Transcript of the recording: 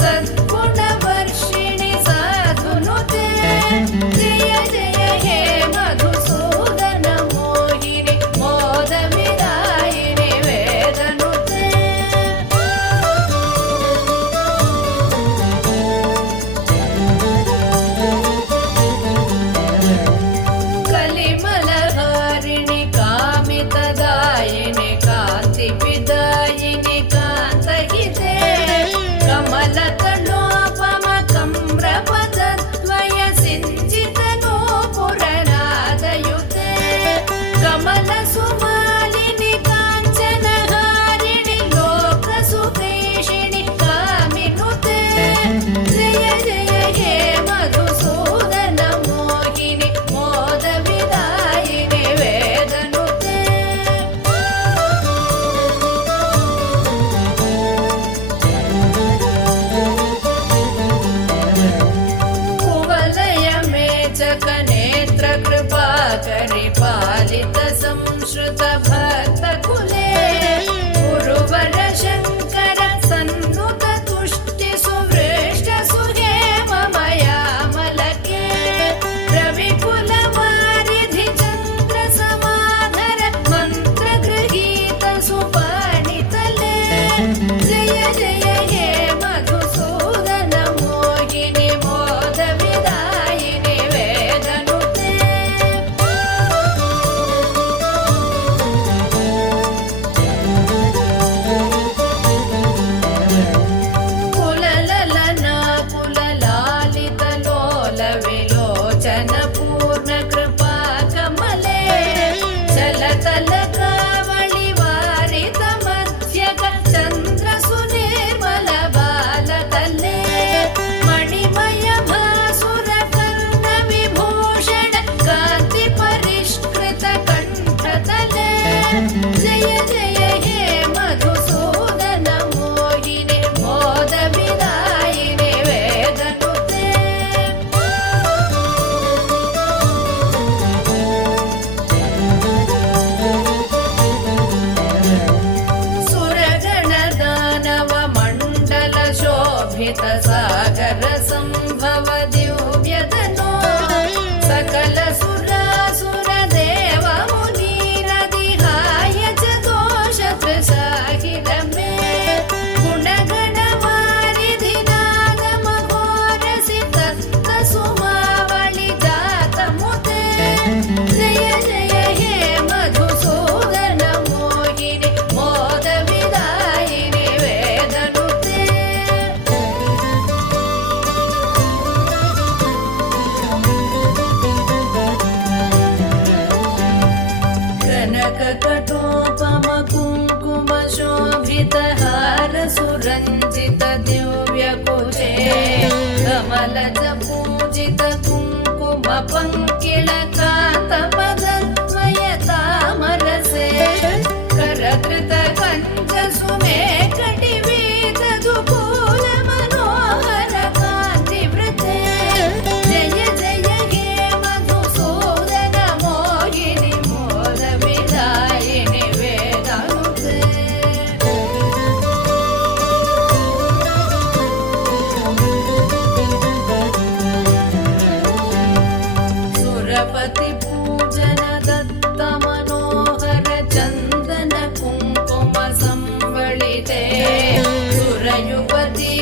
सद्गुणवर्षिणि साधुनुते जय जय हे मधुसूदन मोहिनि मोदविदायिनि वेदनुते कलिमलहारिणि कामितदायिनि कान्तिविदायिनि कान्तहिते कमलतनोपमकम्रपदद्वय सिञ्चितनूपुरनादयुते कमलसुमालिनि काञ्चनहारिणि लोकसुखेशिणि कामिनुते जय जय हे मधुसूदन मोहिनि मोदविदायिनि वेदनुते कुवलयमेचकनेत्रकृपाकरि पालित संश्रुत भक्तकुले गुरुवर शङ्कर सन्नुत तुष्टि सुवृष्ट सुहेम मयामलके रविकुलवारिधि चन्द्र समाधर मन्त्रगृहीत सुपाणितले जय जय हे मधुसूदन मोहिनि मोदविदायिनि वेदनुते कुलललना कुललालितलोल विलोचन पूर्णकृपा कमले चलतलकावळि वारित मध्यक चन्द्र सुनिर्मल बालतले मणिमय भासुर कर्ण विभूषण कान्ति परिष्कृत कण्ठतले जय जय हे मधुसूदन मोहिनि मोदविदायिनि वेदनुते सुरगणदानव मण्डल शोभित सागर सम्भव दिव्यतनो सकल सुरासुर देव मुनीरदिहाय च दोष त्रिसाहिर मे गुणगणवारिधि नादमघोरसि तत्त सुमावळि जातमुते जय जय हे मधुसूदन मोहिनि मोदविदायिनि वेदनुते कनककटोपम कुङ्कुम शोभितहार सुरञ्जित दिव्यकुचे कमलज पूजित कुङ्कुम पङ्किल कान्तपदद्वय तामरसे करकृत कञ्ज सुमेकटिवीत दुकूल मनोहर कान्तिवृते जय जय हे मधुसूदन मोहिनि मोदविदायिनि वेदनुते सुरपति पूजन दत्त मनोहर चन्दन कुङ्कुम संवळिते सुरयुवती